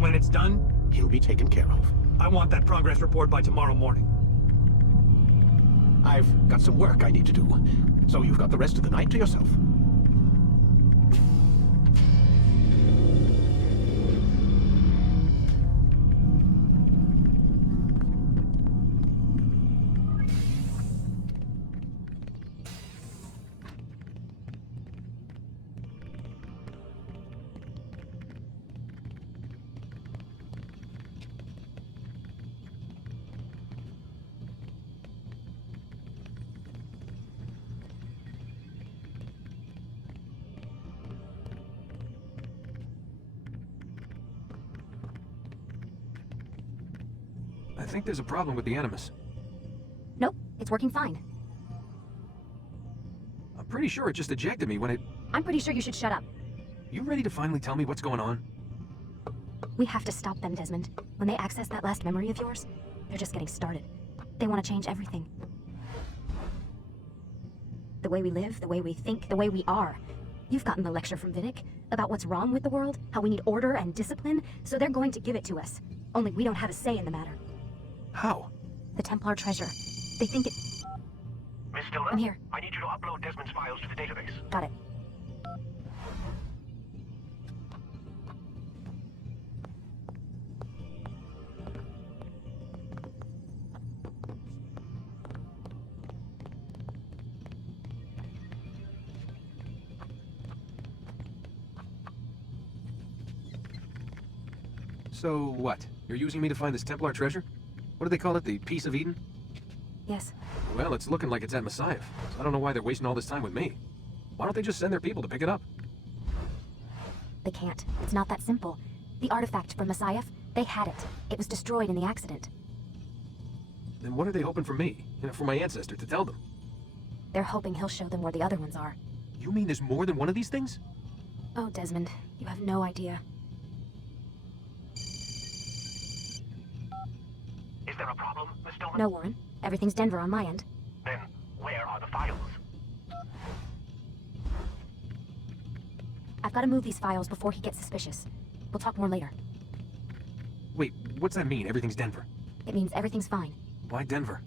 And when it's done? He'll be taken care of. I want that progress report by tomorrow morning. I've got some work I need to do, so you've got the rest of the night to yourself. I think there's a problem with the Animus. Nope, it's working fine. I'm pretty sure it just ejected me when it... I'm pretty sure you should shut up. You ready to finally tell me what's going on? We have to stop them, Desmond. When they access that last memory of yours, they're just getting started. They want to change everything. The way we live, the way we think, the way we are. You've gotten the lecture from VIDIC about what's wrong with the world, how we need order and discipline, so they're going to give it to us. Only we don't have a say in the matter. How? The Templar treasure. They think it... Miss Stillman? I'm here. I need you to upload Desmond's files to the database. Got it. So what? You're using me to find this Templar treasure? What do they call it, the Piece of Eden? Yes. Well, it's looking like it's at Messiah, so I don't know why they're wasting all this time with me. Why don't they just send their people to pick it up? They can't. It's not that simple. The artifact from Messiah, they had it. It was destroyed in the accident. Then what are they hoping for me? You know, for my ancestor to tell them? They're hoping he'll show them where the other ones are. You mean there's more than one of these things? Oh, Desmond, you have no idea. Is there a problem, Miss Stillman? No, Warren. Everything's Denver on my end. Then, where are the files? I've got to move these files before he gets suspicious. We'll talk more later. Wait, what's that mean, everything's Denver? It means everything's fine. Why Denver?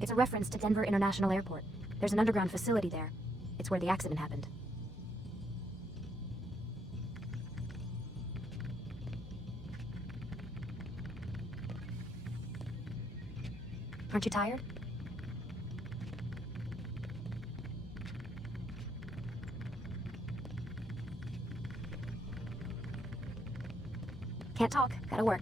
It's a reference to Denver International Airport. There's an underground facility there. It's where the accident happened. Aren't you tired? Can't talk. Gotta work.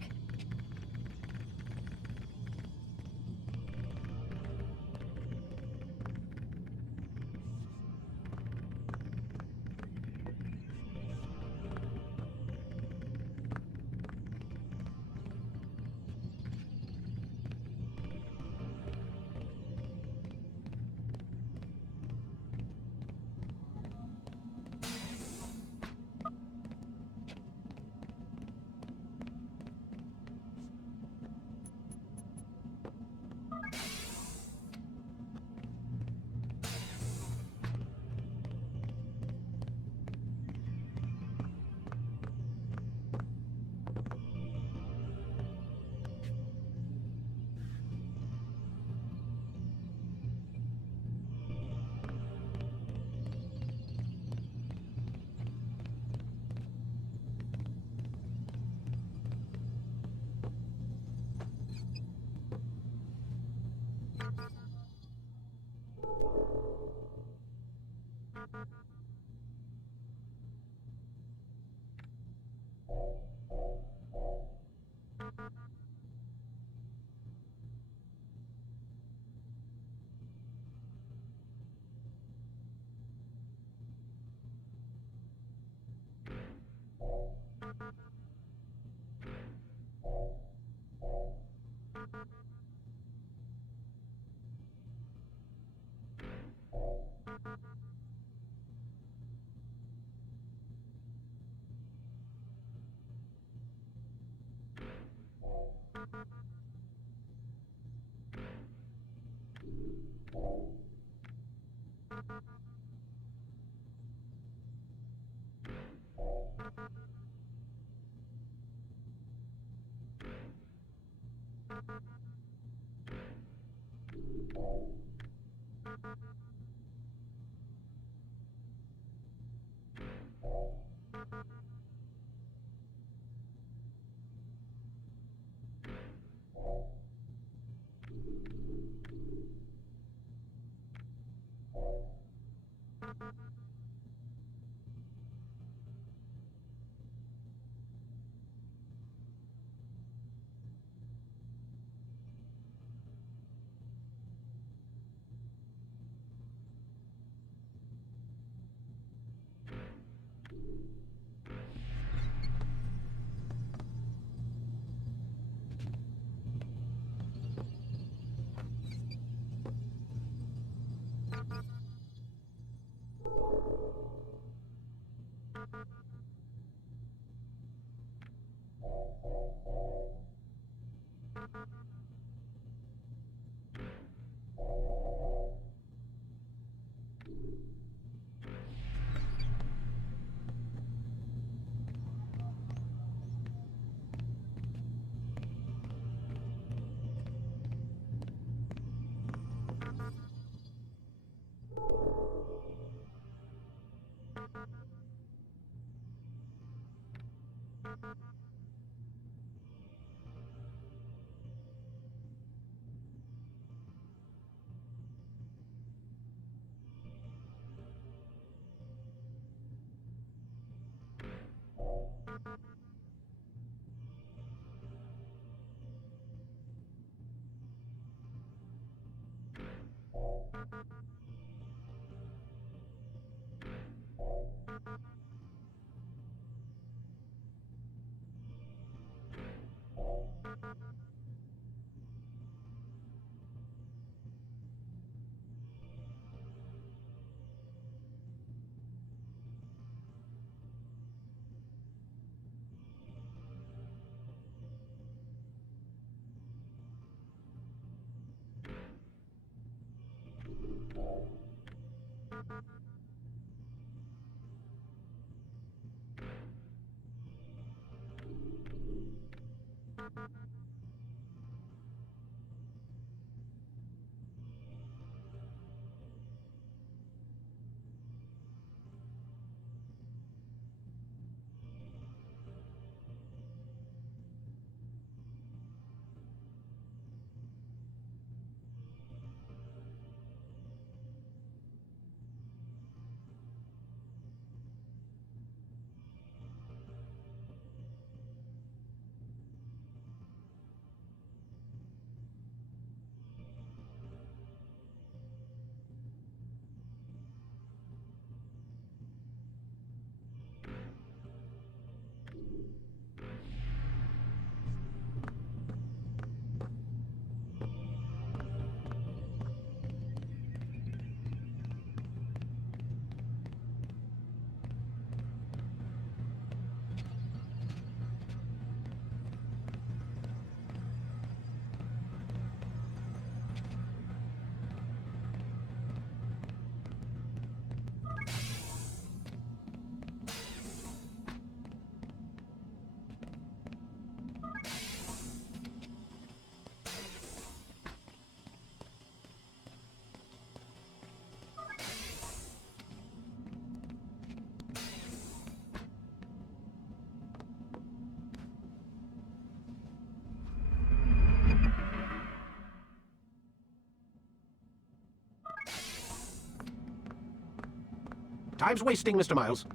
Time's wasting, Mr. Miles.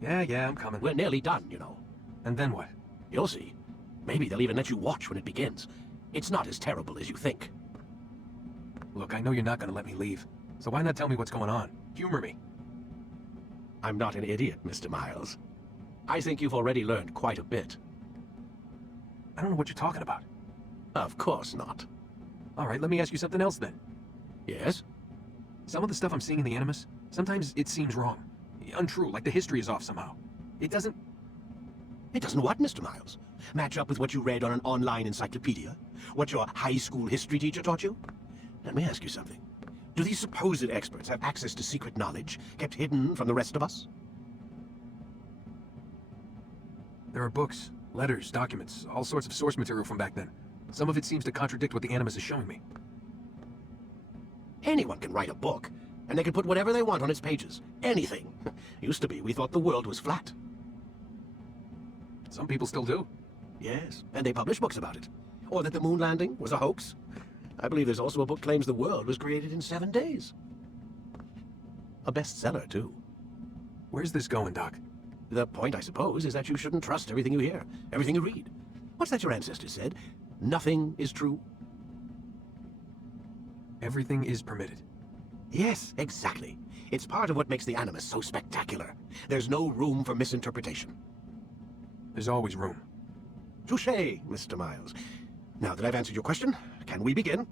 Yeah, I'm coming. We're nearly done, you know. And then what? You'll see. Maybe they'll even let you watch when it begins. It's not as terrible as you think. Look, I know you're not gonna let me leave. So why not tell me what's going on? Humor me. I'm not an idiot, Mr. Miles. I think you've already learned quite a bit. I don't know what you're talking about. Of course not. All right, let me ask you something else then. Yes? Some of the stuff I'm seeing in the Animus, sometimes it seems wrong. Untrue, like the history is off somehow. It doesn't... It doesn't what, Mr. Miles? Match up with what you read on an online encyclopedia? What your high school history teacher taught you? Let me ask you something. Do these supposed experts have access to secret knowledge kept hidden from the rest of us? There are books, letters, documents, all sorts of source material from back then. Some of it seems to contradict what the Animus is showing me. Anyone can write a book, and they can put whatever they want on its pages. Anything. Used to be, we thought the world was flat. Some people still do. Yes, and they publish books about it. Or that the moon landing was a hoax. I believe there's also a book claims the world was created in 7 days. A bestseller, too. Where's this going, Doc? The point, I suppose, is that you shouldn't trust everything you hear, everything you read. What's that your ancestors said? Nothing is true. Everything is permitted. Yes, exactly. It's part of what makes the Animus so spectacular. There's no room for misinterpretation. There's always room. Touché, Mr. Miles. Now that I've answered your question, can we begin?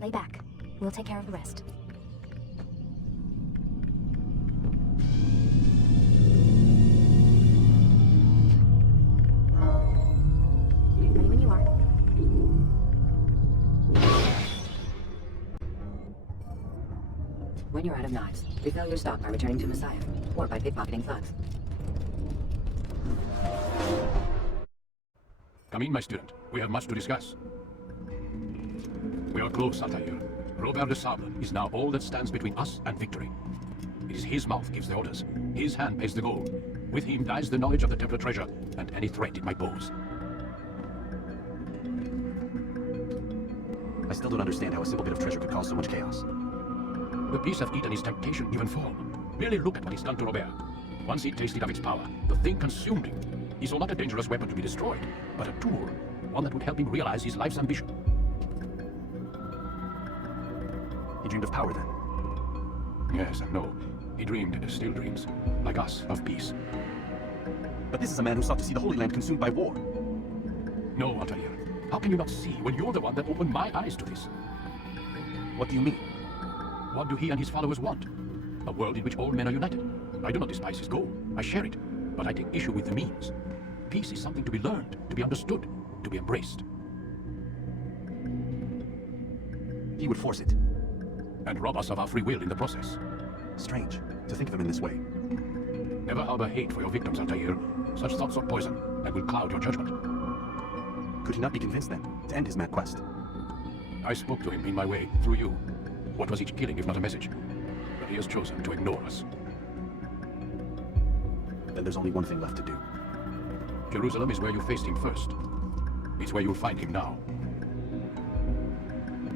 Lay back. We'll take care of the rest. Ready when you are. When you're out of knives, refill your stock by returning to Messiah, or by pickpocketing thugs. Come in, my student. We have much to discuss. We are close, Altair. Robert de Sable is now all that stands between us and victory. It is his mouth gives the orders. His hand pays the goal. With him dies the knowledge of the Templar treasure and any threat it might pose. I still don't understand how a simple bit of treasure could cause so much chaos. The beast have eaten his temptation even form. Merely look at what he's done to Robert. Once he tasted of its power, the thing consumed him. He saw not a dangerous weapon to be destroyed, but a tool, one that would help him realize his life's ambition. He dreamed of power then. Yes and no. He dreamed, and still dreams, like us, of peace. But this is a man who sought to see the Holy Land consumed by war. No, Altair. How can you not see when you're the one that opened my eyes to this? What do you mean? What do he and his followers want? A world in which all men are united. I do not despise his goal. I share it. But I take issue with the means. Peace is something to be learned, to be understood, to be embraced. He would force it. And rob us of our free will in the process. Strange to think of him in this way. Never harbor hate for your victims, Altair. Such thoughts are poison and will cloud your judgment. Could he not be convinced then to end his mad quest? I spoke to him in my way, through you. What was each killing if not a message? But he has chosen to ignore us. Then there's only one thing left to do. Jerusalem is where you faced him first. It's where you'll find him now.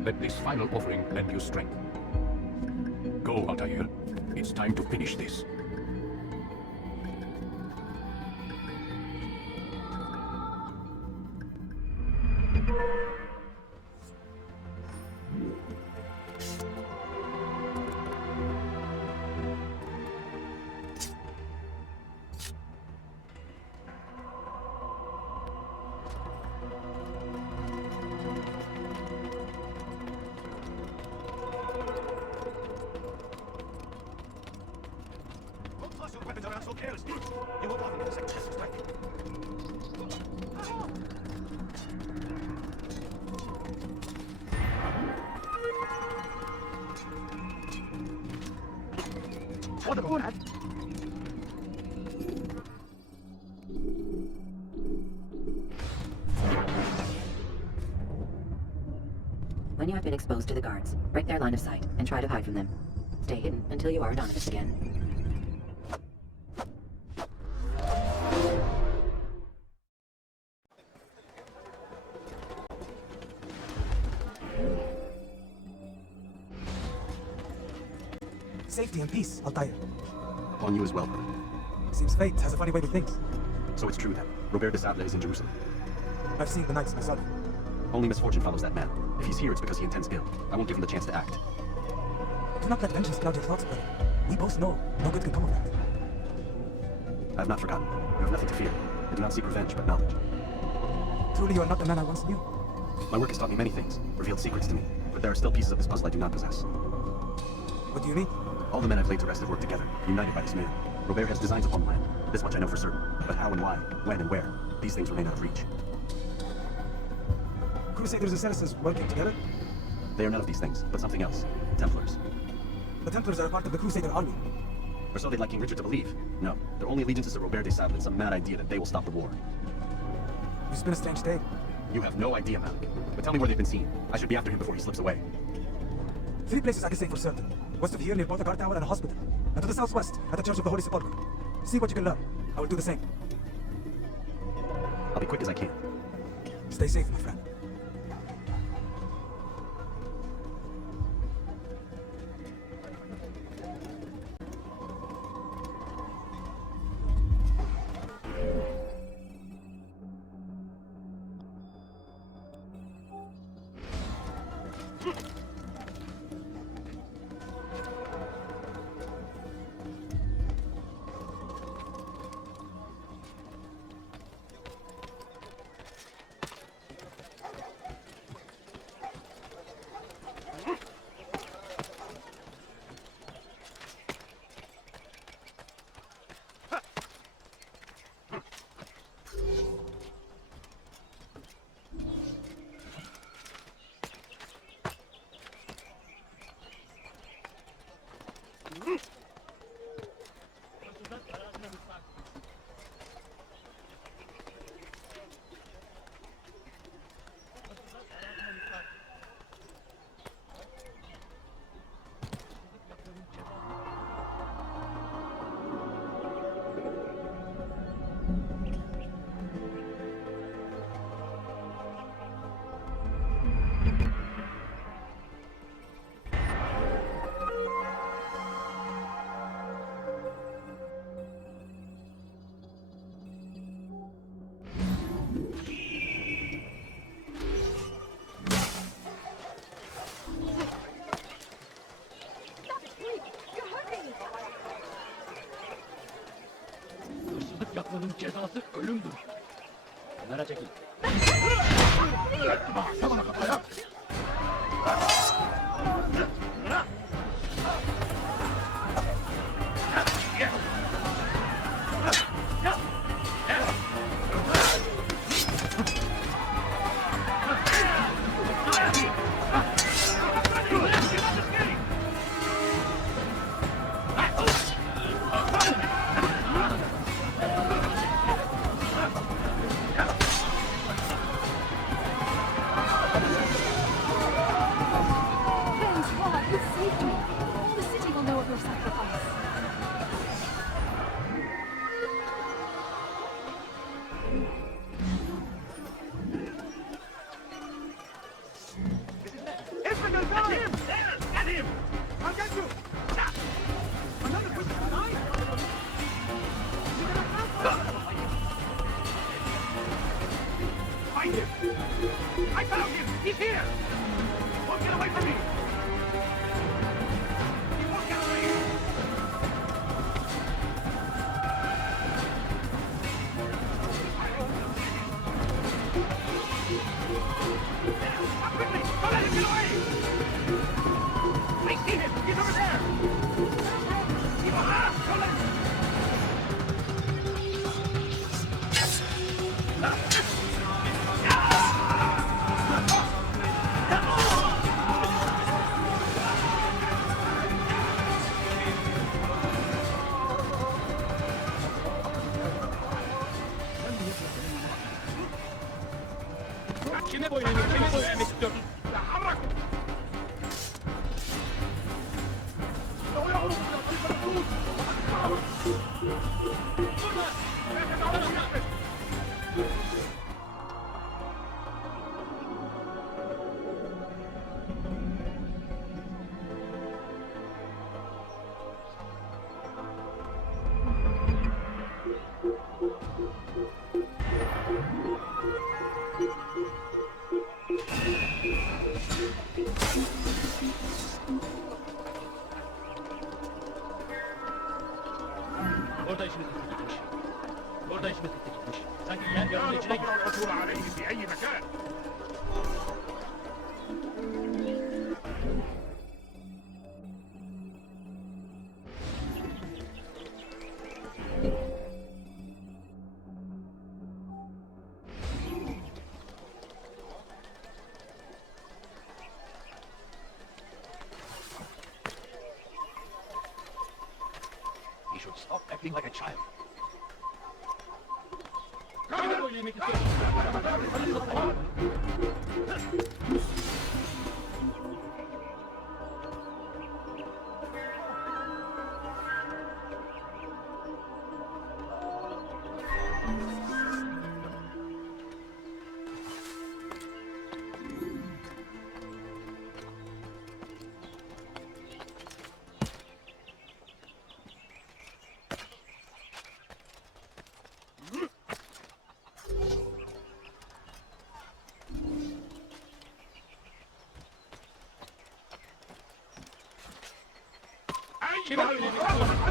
Let this final offering lend you strength. Go, Altair. It's time to finish this. When you have been exposed to the guards, break their line of sight and try to hide from them. Stay hidden until you are anonymous again. Safety and peace, Altair. On you as well. Seems fate has a funny way with things. So it's true then. Robert de Sable is in Jerusalem. I've seen the knights myself. Only misfortune follows that man. If he's here, it's because he intends ill. I won't give him the chance to act. Do not let vengeance cloud your thoughts, brother. We both know no good can come of that. I have not forgotten. You have nothing to fear. I do not seek revenge, but knowledge. Truly, you are not the man I once knew. My work has taught me many things, revealed secrets to me, but there are still pieces of this puzzle I do not possess. What do you mean? All the men I've laid to rest have worked together, united by this man. Robert has designs upon the land. This much I know for certain. But how and why, when and where, these things remain out of reach. Crusaders and citizens working together? They are none of these things, but something else. Templars. The Templars are a part of the Crusader army. Or so they'd like King Richard to believe. No, their only allegiance is to Robert de Sable and some mad idea that they will stop the war. It's been a strange day. You have no idea, Malik. But tell me where they've been seen. I should be after him before he slips away. 3 places I can say for certain. West of here near both the guard tower and a hospital. And to the southwest, at the Church of the Holy Sepulchre. See what you can learn. I will do the same. I'll be quick as I can. Stay safe, my friend. Yapmanın cezası ölümdür. Kenara çekil. Thanks, Rod, you saved me. The city will know of your sacrifice. Infidel, got him! Get him! I'll get you! Another push of the knife! Find him! I found him! He's here! Don't get away from me! He won't get away! Stop quickly! Don't let him get away! I see him! He's over there! Don't let him! Kime boyun istiyorsun? Bırak! Orada işiniz bitmiş. Burada işimiz bitti gitmiş. Sanki yer yarının içine girdi. العثور عليه في أي مكان. He should stop acting like a child. Kimi böyle yemek istiyorsun? Kimi böyle yemek istiyorsun?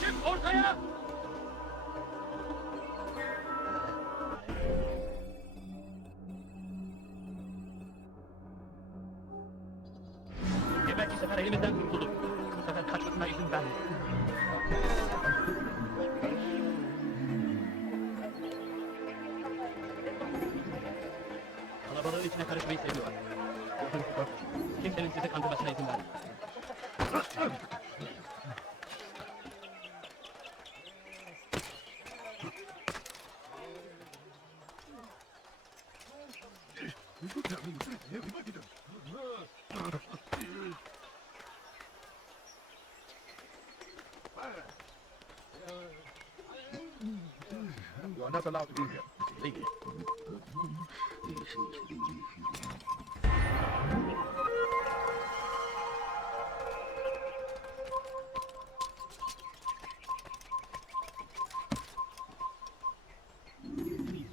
Çık ortaya! Evvelki sefer elimizden kurtulduk. Bu sefer kaçmasına izin verme. Kalabalığın içine karışmayı seviyor. Kimsenin sizi kandırmasına izin verme. You are not allowed to be here. It's illegal.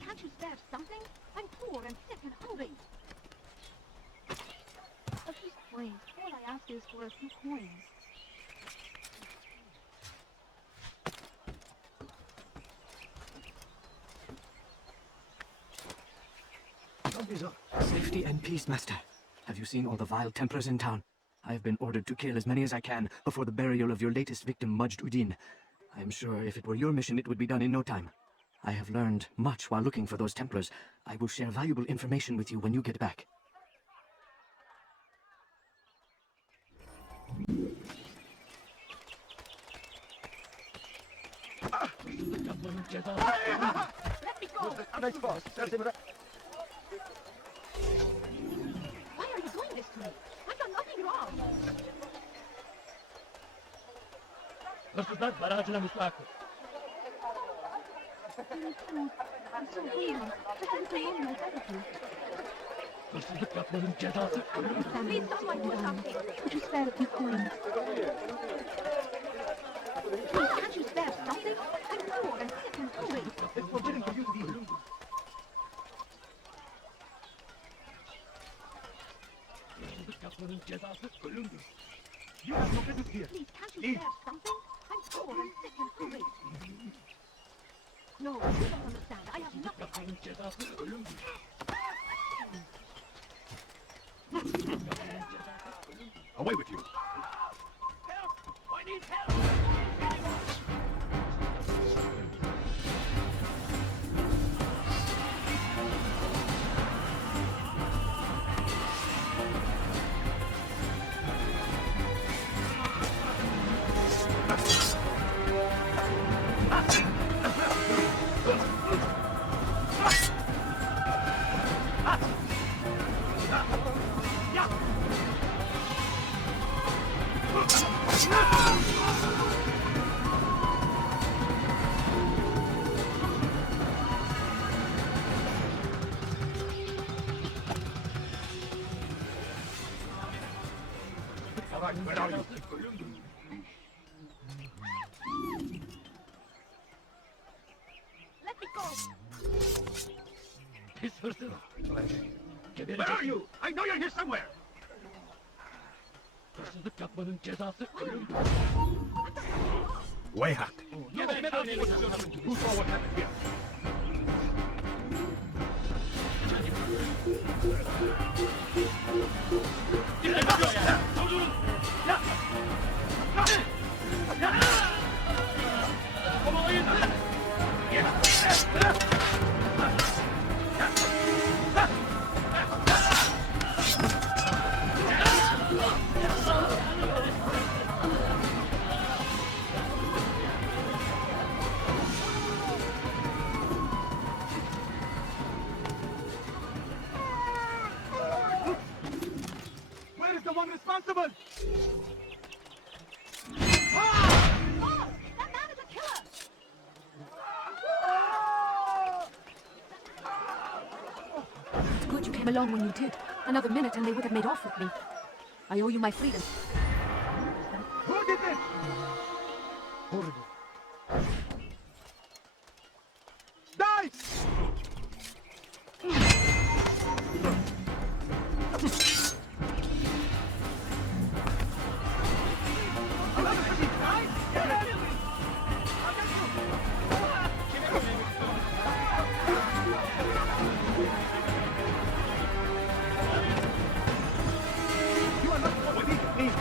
Can't you spare something? I'm poor and sick and hungry. A few coins. All I ask is for a few coins. Safety and peace, Master. Have you seen all the vile Templars in town? I have been ordered to kill as many as I can before the burial of your latest victim, Majd Udin. I am sure if it were your mission, it would be done in no time. I have learned much while looking for those Templars. I will share valuable information with you when you get back. Let me go! Why are you doing this to me? I've done nothing wrong. Hırsızlar barajına müstahak. I'm so weird. I can't remember my attitude. Hırsızlık yapmanın cezası ölümdür. Please, someone do something. Could you spare a few coins? Please, can't you spare something? I'm poor and sick and hungry. It's forbidden for you to be here. Hırsızlık yapmanın cezası ölümdür. You have no business here. Please, can't you spare something? I'm poor and sick and hungry. No, you don't understand. I have nothing. Yapmanın cezası ölümdür. Away with you. Help! I need help! Where are you? Let me go. Where are you? I know you're here somewhere. Way hacked. Who saw what happened here? Where is the one responsible? Boss, that man is a killer. It's good you came along when you did. Another minute and they would have made off with me. I owe you my freedom. Who did this? Horrible. Die! You are not what we need.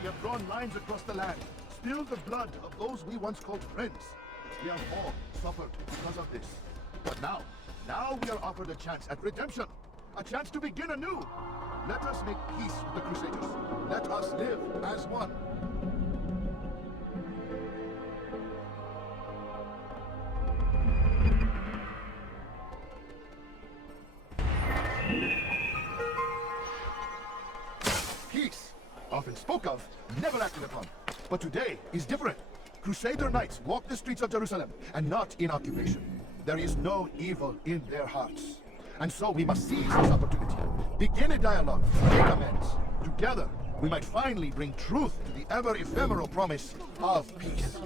We have drawn lines across the land, spilled the blood of those we once called friends. We have all suffered because of this. But now we are offered a chance at redemption, a chance to begin anew. Let us make peace with the Crusaders. Let us live as one. Peace, often spoke of, never acted upon. But today is different. Crusader knights walk the streets of Jerusalem and not in occupation. There is no evil in their hearts. And so we must seize this opportunity. Begin a dialogue, make amends. Together, we might finally bring truth to the ever-ephemeral promise of peace.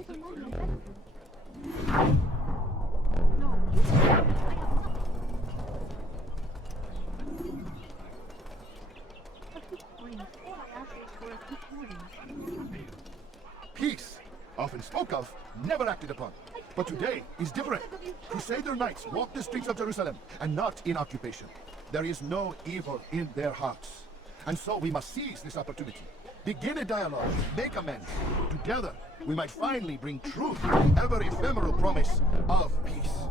Peace, often spoke of, never acted upon. But today is different. Crusader knights walk the streets of Jerusalem and not in occupation. There is no evil in their hearts. And so we must seize this opportunity. Begin a dialogue, make amends. Together, we might finally bring truth to the ever-ephemeral promise of peace.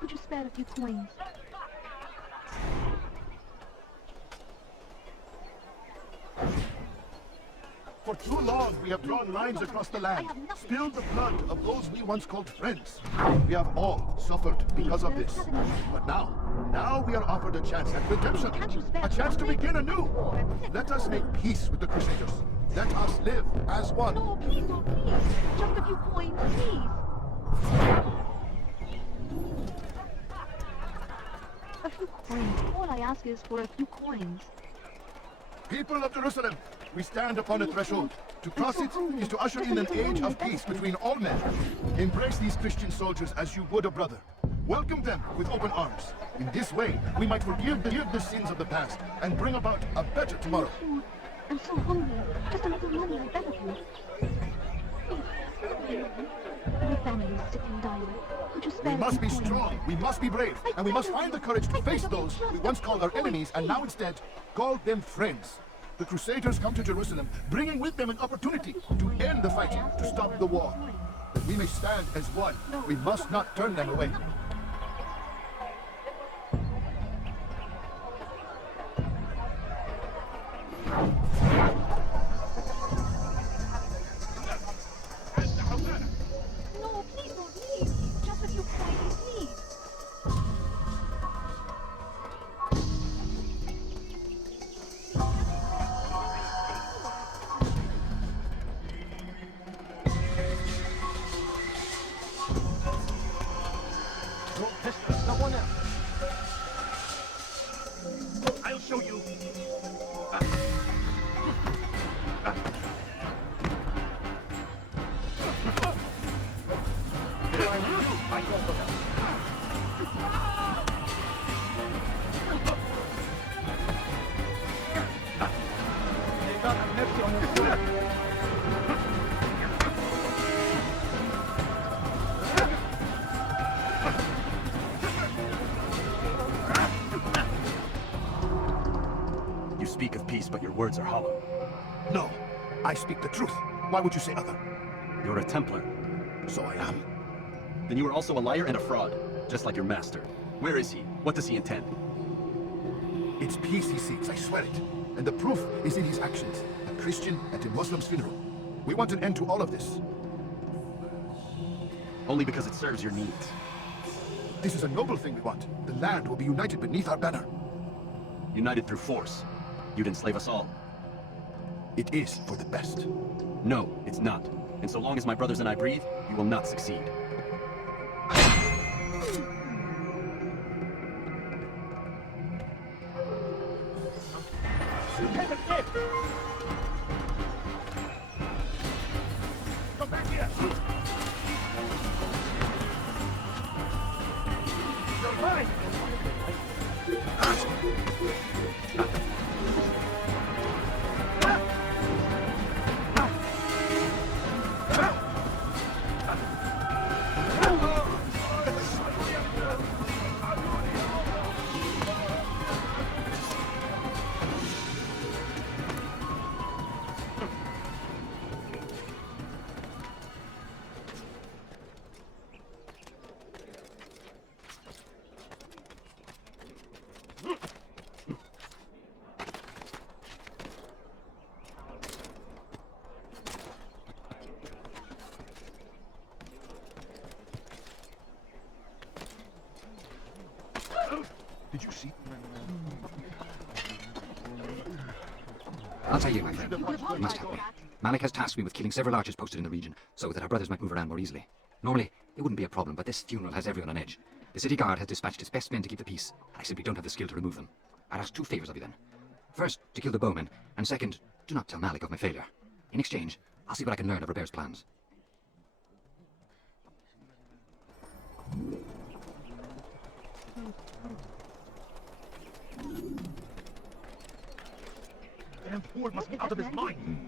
Could you spare a few coins? For too long, we have drawn lines across the land, spilled the blood of those we once called friends. We have all suffered because of this. But now we are offered a chance at redemption, a chance to begin anew. Let us make peace with the Crusaders. Let us live as one. No, please. Just a few coins, please. A few coins. All I ask is for a few coins. People of Jerusalem, we stand upon a threshold. To cross it is to usher in an age of peace between all men. Embrace these Christian soldiers as you would a brother. Welcome them with open arms. In this way, we might forgive the sins of the past and bring about a better tomorrow. I'm so hungry. Just a little money, I beg of you. families sit in diamond. Could you spare We must them be for me? strong, we must be brave, and we must find the courage to face those we once called our enemies and now instead call them friends. The Crusaders come to Jerusalem, bringing with them an opportunity to end the fighting, to stop the war. That we may stand as one, we must not turn them away. No, please don't leave. Just a few quietly, please. I'll show you. You speak of peace, but your words are hollow. No, I speak the truth. Why would you say other? You're a Templar. So I am. Then you are also a liar and a fraud, just like your master. Where is he? What does he intend? It's peace he seeks, I swear it. And the proof is in his actions. A Christian at a Muslim's funeral. We want an end to all of this. Only because it serves your needs. This is a noble thing we want. The land will be united beneath our banner. United through force. You'd enslave us all. It is for the best. No, it's not. And so long as my brothers and I breathe, you will not succeed. Come back here. You're mine. Did you see? I'll tell you, my friend. You must help me. Malik has tasked me with killing several archers posted in the region, so that our brothers might move around more easily. Normally, it wouldn't be a problem, but this funeral has everyone on edge. The city guard has dispatched its best men to keep the peace. I simply don't have the skill to remove them. I'd ask two favors of you then. First, to kill the bowmen, and second, do not tell Malik of my failure. In exchange, I'll see what I can learn of Robert's plans. Damn fool must be out of his mind.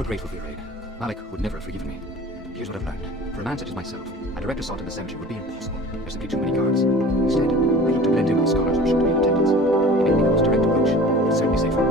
ever grateful for your aid. Malik would never have forgiven me. Here's what I've learned. For a man such as myself, a direct assault in the cemetery would be impossible. There's simply too many guards. Instead, I look to blend in with the scholars who should be in attendance. It may be the most direct approach, but certainly safer.